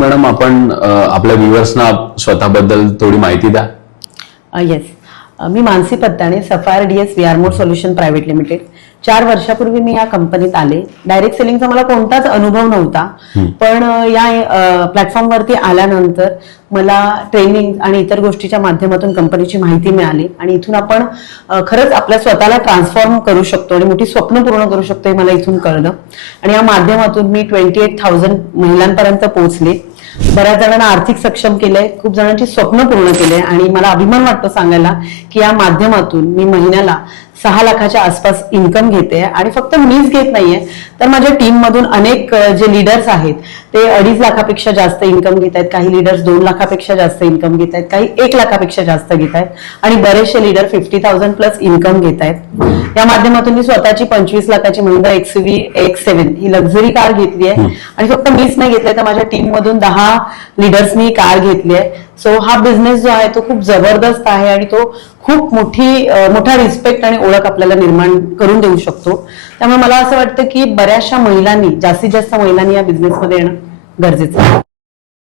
Madam, आपण आपल्या व्ह्युअर्सना स्वतःबद्दल थोडी माहिती द्या. येस, मी Mansi Pattane, sapphire DS VRMODE solution private limited. 4 वर्षापूर्वी मी या कंपनीत आले. डायरेक्ट सेलिंगचा मला कोणताच अनुभव नव्हता, पण या प्लॅटफॉर्मवरती आल्यानंतर मला ट्रेनिंग आणि इतर गोष्टीच्या माध्यमातून कंपनीची माहिती मिळाली आणि इथून आपण खरंच आपल्या स्वतःला ट्रान्सफॉर्म करू शकतो आणि मोठी स्वप्न पूर्ण करू शकतो हे मला इथून कळलं. आणि या माध्यमातून मी 28,000 महिलांपर्यंत पोहोचले. बऱ्याच जणांना आर्थिक सक्षम केलंय, खूप जणांची स्वप्न पूर्ण केले आणि मला अभिमान वाटतो सांगायला की या माध्यमातून मी महिन्याला 6 लाखाच्या आसपास इन्कम घेते. आणि फक्त मीच घेत नाहीये, तर माझ्या टीम मधून अनेक जे लीडर्स आहेत ते 2.5 लाखापेक्षा जास्त इन्कम घेत आहेत, काही लीडर्स 2 लाखापेक्षा जास्त इन्कम घेत आहेत, काही 1 लाखापेक्षा जास्त घेत आहेत आणि बरेचसे लीडर 50,000 प्लस इन्कम घेत आहेत. या माध्यमातून मी स्वतःची 25 लाखाची महिंद्रा XUV X7 ही लक्झरी कार घेतली आहे आणि फक्त मीच नाही घेतली, तर माझ्या टीम मधून 10 लीडर्सनी कार घेतली आहे. सो हा बिझनेस जो आहे तो खूप जबरदस्त आहे आणि तो खूप मोठा रिस्पेक्ट आणि ओळख आपल्याला निर्माण करून देऊ शकतो. त्यामुळे मला असं वाटतं की बऱ्याचशा महिलांनी, जास्तीत जास्त महिलांनी या बिझनेसमध्ये येणं गरजेचं आहे.